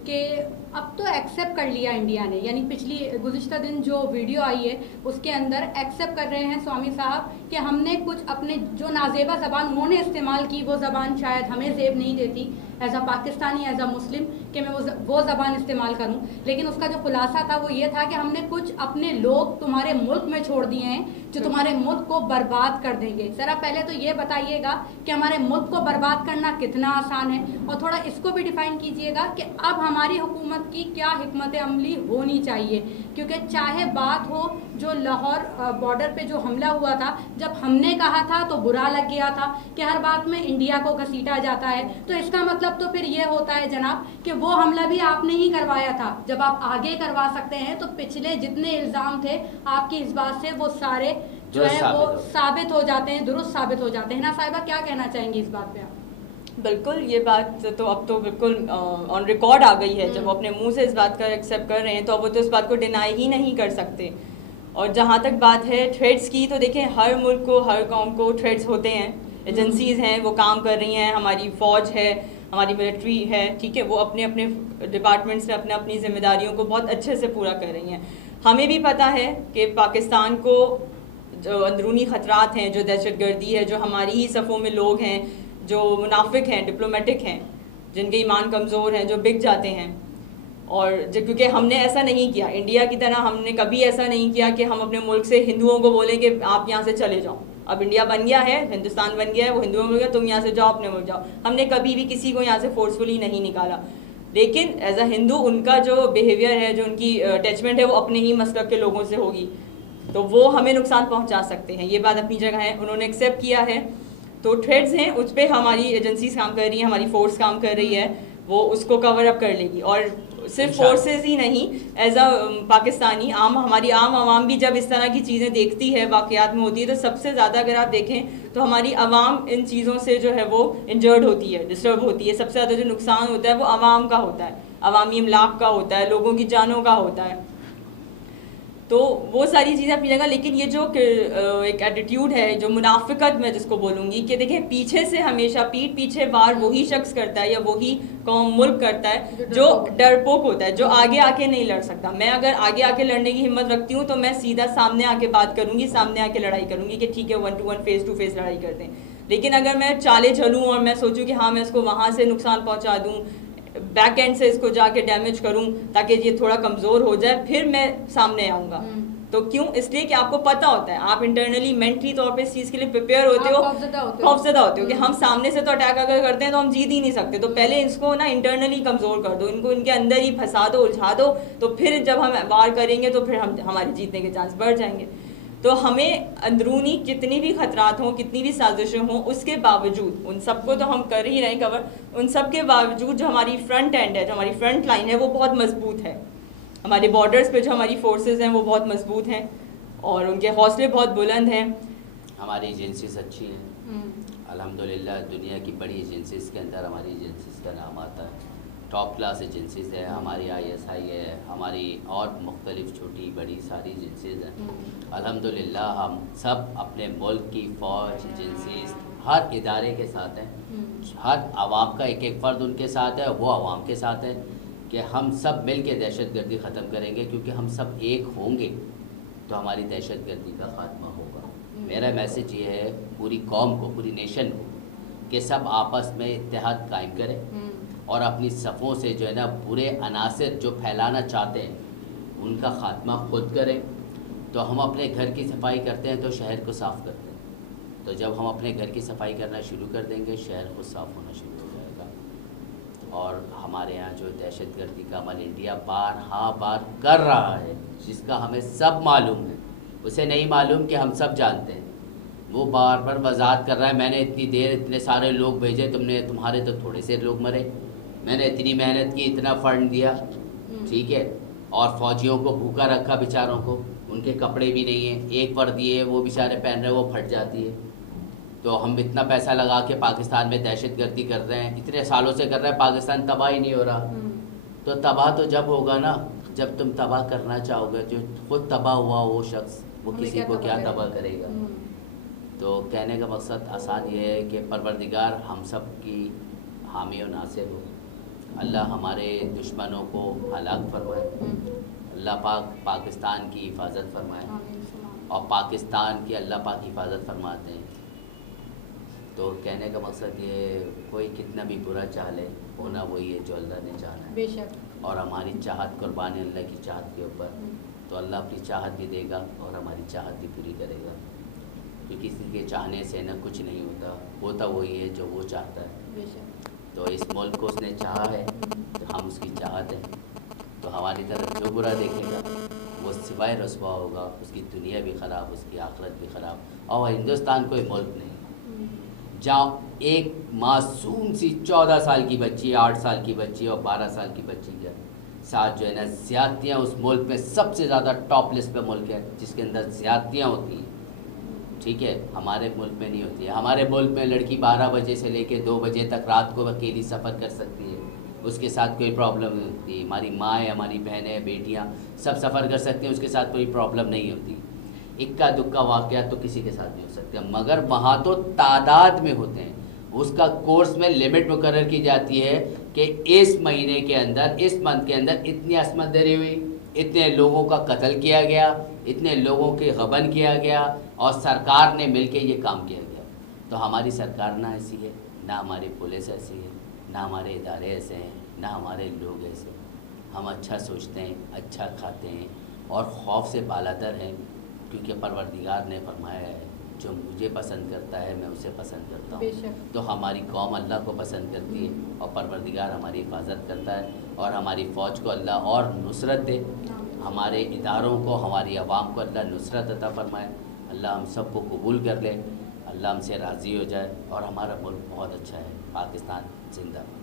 کہ اب تو ایکسیپٹ کر لیا انڈیا نے, یعنی پچھلی گزشتہ دن جو ویڈیو آئی ہے اس کے اندر ایکسیپٹ کر رہے ہیں سوامی صاحب کہ ہم نے کچھ اپنے جو نازیبہ زبان انہوں نے استعمال کی, وہ زبان شاید ہمیں زیب نہیں دیتی as a Pakistani, as a Muslim, کہ میں وہ زبان استعمال کروں. لیکن اس کا جو خلاصہ تھا وہ یہ تھا کہ ہم نے کچھ اپنے لوگ تمہارے ملک میں چھوڑ دیے ہیں جو تمہارے ملک کو برباد کر دیں گے. ذرا پہلے تو یہ بتائیے گا کہ ہمارے ملک کو برباد کرنا کتنا آسان ہے, اور تھوڑا اس کو بھی ڈیفائن کیجئے گا کہ اب ہماری حکومت کی کیا حکمت عملی ہونی چاہیے. کیونکہ چاہے بات ہو جو لاہور بارڈر پہ جو حملہ ہوا تھا, جب ہم نے کہا تھا تو برا لگ گیا تھا کہ ہر بات میں انڈیا کو گھسیٹا جاتا ہے, تو اس کا مطلب تو پھر یہ ہوتا ہے جناب کہ وہ حملہ بھی آپ نے ہی کروایا تھا. جب آپ آگے کروا سکتے ہیں تو پچھلے جتنے الزام تھے آپ کی اس بات سے وہ سارے جو ہے وہ ثابت ہو جاتے ہیں, درست ثابت ہو جاتے ہیں. نا صاحبہ کیا کہنا چاہیں گے اس بات پہ آپ؟ بالکل, یہ بات تو اب تو بالکل آن ریکارڈ آ گئی ہے. جب وہ اپنے منہ سے اس بات کا ایکسیپٹ کر رہے ہیں تو اب وہ تو اس بات کو ڈینائی ہی نہیں کر سکتے. اور جہاں تک بات ہے تھریٹس کی, تو دیکھیں ہر ملک کو, ہر قوم کو تھریٹس ہوتے ہیں. ایجنسیز ہیں وہ کام کر رہی ہیں, ہماری فوج ہے, ہماری ملٹری ہے, ٹھیک ہے, وہ اپنے اپنے ڈپارٹمنٹس میں اپنے اپنی ذمہ داریوں کو بہت اچھے سے پورا کر رہی ہیں. ہمیں بھی پتہ ہے کہ پاکستان کو جو اندرونی خطرات ہیں, جو دہشت گردی ہے, جو ہماری ہی صفوں میں لوگ ہیں جو منافق ہیں, ڈپلومیٹک ہیں, جن کے ایمان کمزور ہیں, جو بک جاتے ہیں. اور کیونکہ ہم نے ایسا نہیں کیا, انڈیا کی طرح ہم نے کبھی ایسا نہیں کیا کہ ہم اپنے ملک سے ہندوؤں کو بولیں کہ آپ یہاں سے چلے جاؤ. اب انڈیا بن گیا ہے, ہندوستان بن گیا ہے, وہ ہندوؤں میں گیا, تم یہاں سے جاؤ, اپنے ملک جاؤ. ہم نے کبھی بھی کسی کو یہاں سے فورسفلی نہیں نکالا. لیکن ایز اے ہندو ان کا جو بیہیویئر ہے, جو ان کی اٹیچمنٹ ہے, وہ اپنے ہی مسلک کے لوگوں سے ہوگی, تو وہ ہمیں نقصان پہنچا سکتے ہیں. یہ بات اپنی جگہ ہے, انہوں نے ایکسیپٹ کیا ہے. تو تھریڈز ہیں, اس پہ ہماری ایجنسیز کام کر رہی ہیں, ہماری فورس کام کر رہی ہے, وہ اس کو کور اپ کر لے گی. اور صرف فورسز ہی نہیں, ایز اے پاکستانی ہماری عام عوام بھی جب اس طرح کی چیزیں دیکھتی ہے, واقعات میں ہوتی ہے, تو سب سے زیادہ اگر آپ دیکھیں تو ہماری عوام ان چیزوں سے جو ہے وہ انجرڈ ہوتی ہے, ڈسٹرب ہوتی ہے. سب سے زیادہ جو نقصان ہوتا ہے وہ عوام کا ہوتا ہے, عوامی املاک کا ہوتا ہے, لوگوں کی جانوں کا ہوتا ہے. تو وہ ساری چیزیں اپنی جگہ, لیکن یہ جو ایک ایٹیٹیوڈ ہے, جو منافقت میں جس کو بولوں گی, کہ دیکھیں پیچھے سے ہمیشہ پیٹھ پیچھے وار وہی شخص کرتا ہے یا وہی قوم ملک کرتا ہے جو ڈرپوک ہوتا ہے, جو آگے آ کے نہیں لڑ سکتا. میں اگر آگے آ کے لڑنے کی ہمت رکھتی ہوں تو میں سیدھا سامنے آ کے بات کروں گی, سامنے آ کے لڑائی کروں گی کہ ٹھیک ہے 1 to 1 فیس ٹو فیس لڑائی کرتے ہیں. لیکن اگر میں چالے چلوں اور میں سوچوں کہ ہاں میں اس کو وہاں سے نقصان پہنچا دوں, بیک اینڈ سے اس کو جا کے ڈیمیج کروں تاکہ یہ تھوڑا کمزور ہو جائے, پھر میں سامنے آؤں گا. تو کیوں؟ اس لیے کہ آپ کو پتہ ہوتا ہے, آپ انٹرنلی مینٹلی طور پہ اس چیز کے لیے پریپیئر ہوتے ہو, خوفزدہ ہوتے ہو کہ ہم سامنے سے تو اٹیک اگر کرتے ہیں تو ہم جیت ہی نہیں سکتے, تو پہلے اس کو نا انٹرنلی کمزور کر دو, ان کو ان کے اندر ہی پھنسا دو, الجھا دو, تو پھر جب ہم وار کریں گے تو پھر ہمارے جیتنے کے چانس بڑھ جائیں گے. تو ہمیں اندرونی کتنی بھی خطرات ہوں, کتنی بھی سازشیں ہوں, اس کے باوجود, ان سب کو تو ہم کر ہی رہے ہیں کور, ان سب کے باوجود جو ہماری فرنٹ اینڈ ہے, جو ہماری فرنٹ لائن ہے, وہ بہت مضبوط ہے. ہمارے بارڈرز پہ جو ہماری فورسز ہیں وہ بہت مضبوط ہیں اور ان کے حوصلے بہت بلند ہیں. ہماری ایجنسیز اچھی ہیں الحمدللہ, دنیا کی بڑی ایجنسیز کے اندر ہماری ایجنسیز کا نام آتا ہے, ٹاپ کلاس ایجنسیز ہے ہماری, ISI ہے ہماری, اور مختلف چھوٹی بڑی ساری ایجنسیز ہیں. الحمدللہ ہم سب اپنے ملک کی فوج, ایجنسیز, ہر ادارے کے ساتھ ہیں, ہر عوام کا ایک ایک فرد ان کے ساتھ ہے, وہ عوام کے ساتھ ہے کہ ہم سب مل کے دہشت گردی ختم کریں گے, کیونکہ ہم سب ایک ہوں گے تو ہماری دہشت گردی کا خاتمہ ہوگا. میرا میسج یہ ہے پوری قوم کو, پوری نیشن کو, کہ سب آپس میں اتحاد قائم کریں اور اپنی صفوں سے جو ہے نا برے عناصر جو پھیلانا چاہتے ہیں ان کا خاتمہ خود کریں. تو ہم اپنے گھر کی صفائی کرتے ہیں تو شہر کو صاف کرتے ہیں, تو جب ہم اپنے گھر کی صفائی کرنا شروع کر دیں گے شہر خود صاف ہونا شروع ہو جائے گا. اور ہمارے یہاں جو دہشت گردی کا عمل انڈیا بار کر رہا ہے, جس کا ہمیں سب معلوم ہے, اسے نہیں معلوم کہ ہم سب جانتے ہیں, وہ بار وضاحت کر رہا ہے میں نے اتنی دیر اتنے سارے لوگ بھیجے, تمہارے تو تھوڑے سے لوگ مرے, میں نے اتنی محنت کی, اتنا فنڈ دیا, ٹھیک ہے, اور فوجیوں کو بھوکا رکھا بیچاروں کو, ان کے کپڑے بھی نہیں ہیں, ایک وردی ہے وہ بیچارے پہن رہے وہ پھٹ جاتی ہے. تو ہم اتنا پیسہ لگا کے پاکستان میں دہشت گردی کر رہے ہیں, اتنے سالوں سے کر رہے ہیں, پاکستان تباہ ہی نہیں ہو رہا. تو تباہ تو جب ہوگا نا جب تم تباہ کرنا چاہو گے, جو خود تباہ ہوا وہ شخص وہ کسی کو کیا تباہ کرے گا. تو کہنے کا مقصد آسان یہ ہے کہ پروردگار ہم سب کی حامی و ناصر ہو, اللہ ہمارے دشمنوں کو ہلاک فرمائے, اللہ پاک پاکستان کی حفاظت فرمائے, اور پاکستان کی اللہ پاک حفاظت فرماتے ہیں. تو کہنے کا مقصد یہ, کوئی کتنا بھی برا چاہ لے, ہونا وہی ہے جو اللہ نے چاہنا ہے, بے شک, اور ہماری چاہت قربانی اللہ کی چاہت کے اوپر, تو اللہ اپنی چاہت بھی دے گا اور ہماری چاہت بھی پوری کرے گا. کیونکہ کسی کے چاہنے سے نہ کچھ نہیں ہوتا, ہوتا وہی ہے جو وہ چاہتا ہے. بے شک, تو اس ملک کو اس نے چاہا ہے تو ہم اس کی چاہت ہیں, تو ہماری طرف جو برا دیکھے گا وہ سوائے رسوا ہوگا, اس کی دنیا بھی خراب, اس کی آخرت بھی خراب. اور ہندوستان کوئی ملک نہیں جہاں ایک معصوم سی 14 سال کی بچی, 8 سال کی بچی اور 12 سال کی بچی کے ساتھ جو ہے نا زیادتیاں, اس ملک میں سب سے زیادہ ٹاپ لسٹ پہ ملک ہے جس کے اندر زیادتیاں ہوتی ہیں, ٹھیک ہے, ہمارے ملک میں نہیں ہوتی ہے. ہمارے ملک میں لڑکی 12 بجے سے لے کے 2 بجے تک رات کو اکیلی سفر کر سکتی ہے, اس کے ساتھ کوئی پرابلم نہیں ہوتی. ہماری مائیں, ہماری بہنیں, بیٹیاں سب سفر کر سکتی ہیں, اس کے ساتھ کوئی پرابلم نہیں ہوتی. اکا دکا واقعات تو کسی کے ساتھ نہیں ہو سکتے, مگر وہاں تو تعداد میں ہوتے ہیں. اس کا کورس میں لمٹ مقرر کی جاتی ہے کہ اس مہینے کے اندر, اس منتھ کے اندر اتنی عصمت دری ہوئی, اتنے لوگوں کا قتل کیا گیا, اتنے لوگوں کے غبن کیا گیا, اور سرکار نے مل کے یہ کام کیا گیا. تو ہماری سرکار نہ ایسی ہے, نہ ہماری پولیس ایسی ہے, نہ ہمارے ادارے ایسے ہیں, نہ ہمارے لوگ ایسے ہیں. ہم اچھا سوچتے ہیں, اچھا کھاتے ہیں, اور خوف سے بالاتر ہیں, کیونکہ پروردگار نے فرمایا ہے جو مجھے پسند کرتا ہے میں اسے پسند کرتا ہوں. تو ہماری قوم اللہ کو پسند کرتی ہے, اور پروردگار ہماری حفاظت کرتا ہے, اور ہماری فوج کو اللہ اور نصرت دے, ہمارے اداروں کو, ہماری عوام کو اللہ نصرت عطا فرمائے. اللہ ہم سب کو قبول کر لے, اللہ ہم سے راضی ہو جائے, اور ہمارا ملک بہت اچھا ہے. پاکستان زندہ باد.